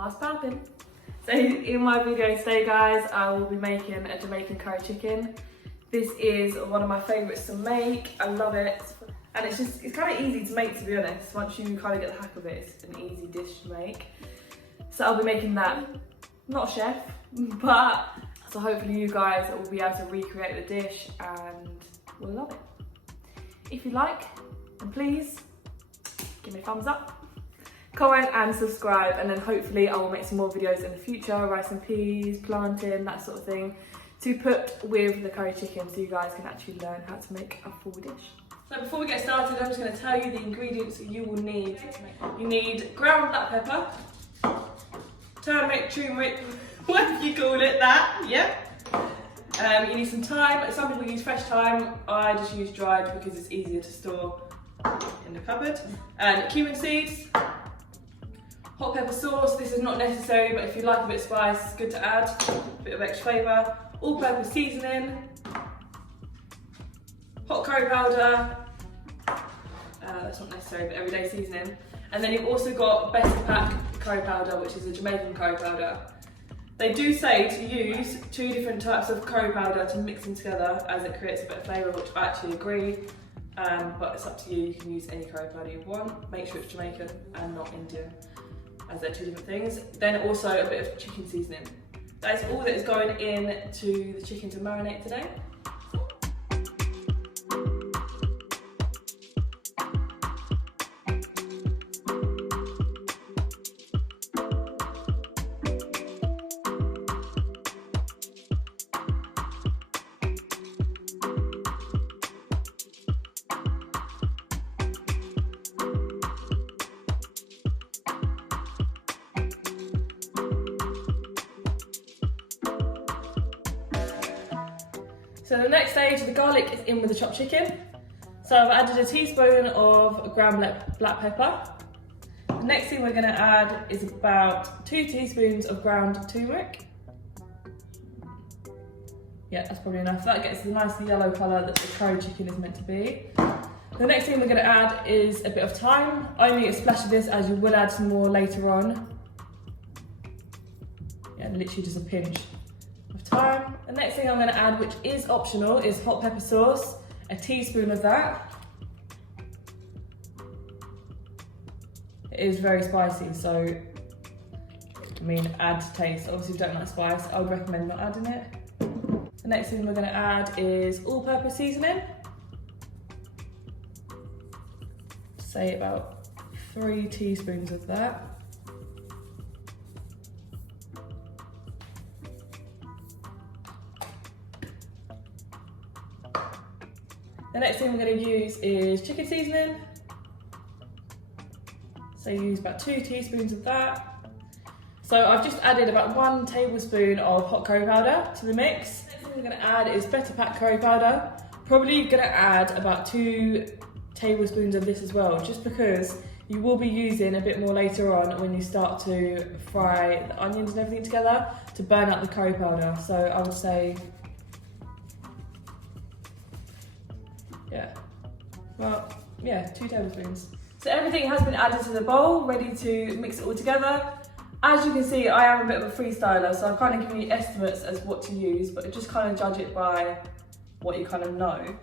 What's poppin'? So in my video today, guys, I will be making a Jamaican curry chicken. This is one of my favourites to make. I love it. And it's kind of easy to make, to be honest. Once you kind of get the hack of it, it's an easy dish to make. So I'll be making that. Not a chef, but so hopefully you guys will be able to recreate the dish and will love it. If you like, then please give me a thumbs up, comment and subscribe, and then hopefully I will make some more videos in the future, rice and peas, plantain, that sort of thing, to put with the curry chicken so you guys can actually learn how to make a full dish. So before we get started, I'm just going to tell you the ingredients that you will need. You need ground black pepper, turmeric, whatever you call it, that, yeah. You need some thyme. Some people use fresh thyme. I just use dried because it's easier to store in the cupboard. And cumin seeds, hot pepper sauce. This is not necessary, but if you like a bit of spice, it's good to add a bit of extra flavour. All-purpose seasoning, hot curry powder. That's not necessary, but everyday seasoning. And then you've also got Betapac curry powder, which is a Jamaican curry powder. They do say to use 2 different types of curry powder to mix them together as it creates a bit of flavour, which I actually agree. But it's up to you, you can use any curry powder you want. Make sure it's Jamaican and not Indian, as they're 2 different things. Then also a bit of chicken seasoning. That is all that is going into the chicken to marinate today. So the next stage, the garlic is in with the chopped chicken. So I've added a teaspoon of ground black pepper. The next thing we're going to add is about 2 teaspoons of ground turmeric. Yeah, that's probably enough. That gets the nice yellow colour that the curry chicken is meant to be. The next thing we're going to add is a bit of thyme. Only a splash of this, as you will add some more later on. Yeah, literally just a pinch of thyme. The next thing I'm going to add, which is optional, is hot pepper sauce. A teaspoon of that. It is very spicy, so I mean, add to taste. Obviously, if you don't like spice, I would recommend not adding it. The next thing we're going to add is all-purpose seasoning. Say about 3 teaspoons of that. The next thing we're going to use is chicken seasoning. So use about 2 teaspoons of that. So I've just added about 1 tablespoon of hot curry powder to the mix. The next thing we're going to add is Betapac curry powder. Probably going to add about 2 tablespoons of this as well, just because you will be using a bit more later on when you start to fry the onions and everything together to burn out the curry powder. So I would say, yeah, 2 tablespoons. So everything has been added to the bowl, ready to mix it all together. As you can see, I am a bit of a freestyler, so I've kind of given you estimates as what to use, but just kind of judge it by what you kind of know.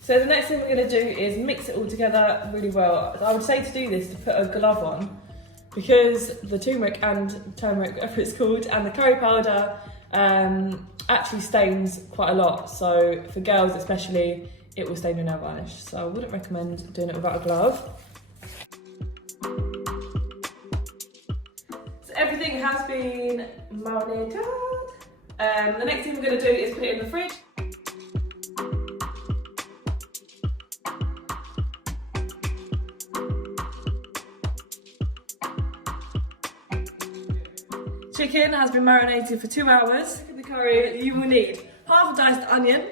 So the next thing we're going to do is mix it all together really well. I would say to do this to put a glove on, because the turmeric, whatever it's called, and the curry powder actually stains quite a lot. So for girls especially, it will stain your nail varnish. So I wouldn't recommend doing it without a glove. So everything has been marinated. The next thing we're going to do is put it in the fridge. Chicken has been marinated for 2 hours. For the curry, you will need half a diced onion,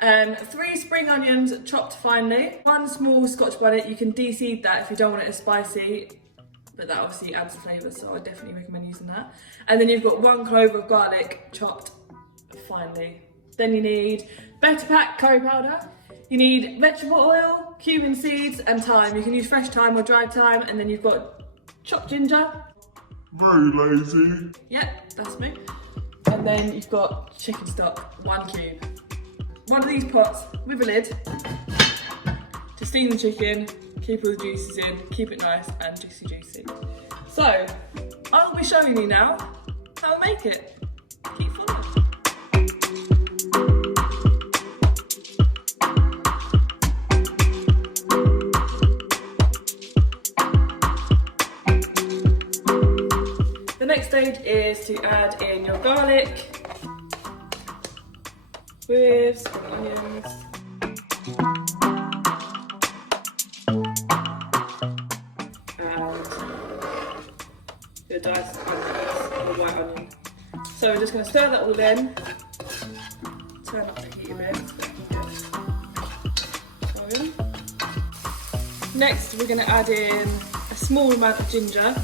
3 spring onions chopped finely, 1 small scotch bonnet. You can deseed that if you don't want it as spicy, but that obviously adds flavour, so I definitely recommend using that. And then you've got 1 clove of garlic chopped finely. Then you need Betapac curry powder. You need vegetable oil, cumin seeds and thyme. You can use fresh thyme or dried thyme, and then you've got chopped ginger. Very lazy. Yep, that's me. And then you've got chicken stock, 1 cube. One of these pots with a lid to steam the chicken, keep all the juices in, keep it nice and juicy. So, I'll be showing you now how to make it. Keep following. The next stage is to add in your garlic with spring onions. And your diced onions, or white onion. So we're just going to stir that all in, turn up the heat a bit so we can get going. Next we're going to add in a small amount of ginger.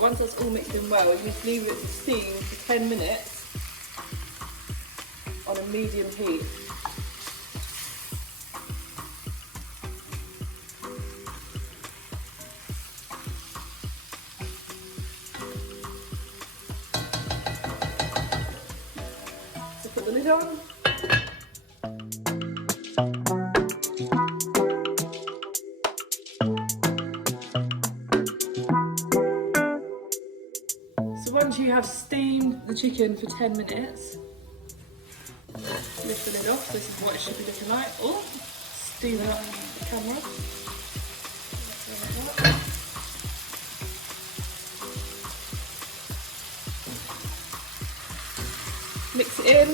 Once that's all mixed in well, you just leave it to steam for 10 minutes on a medium heat. So put the lid on. Once you have steamed the chicken for 10 minutes, lift the lid off. This is what it should be looking like. Oh, steaming up the camera. Mix it in.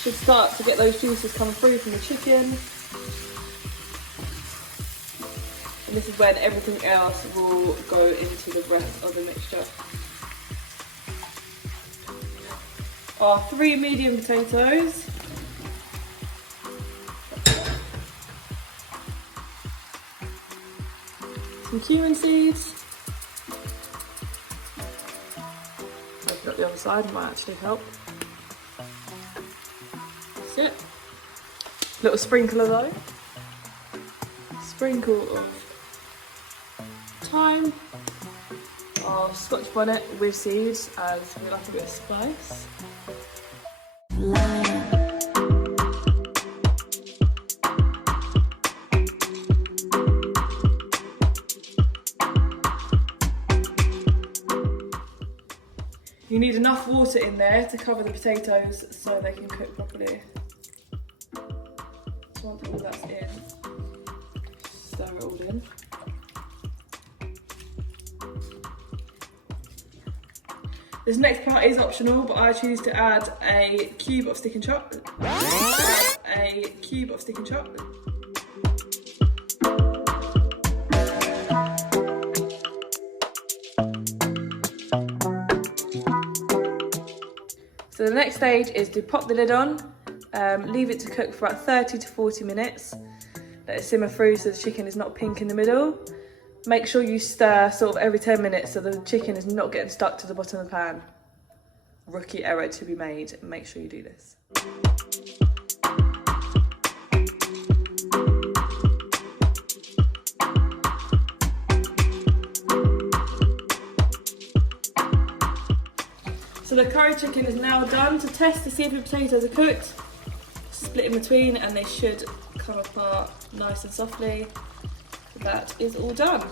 Should start to get those juices coming through from the chicken. And this is when everything else will go into the rest of the mixture. Our 3 medium potatoes, some cumin seeds, open up the other side, might actually help. That's it. Little sprinkler though, sprinkle of thyme, our scotch bonnet with seeds as we like a bit of spice. You need enough water in there to cover the potatoes so they can cook properly. So once all that's in, stir it all in. This next part is optional, but I choose to add a cube of stick and chop. So the next stage is to pop the lid on, leave it to cook for about 30 to 40 minutes. Let it simmer through so the chicken is not pink in the middle. Make sure you stir sort of every 10 minutes so the chicken is not getting stuck to the bottom of the pan. Rookie error to be made, make sure you do this. So the curry chicken is now done. To test to see if the potatoes are cooked, split in between and they should come apart nice and softly. That is all done.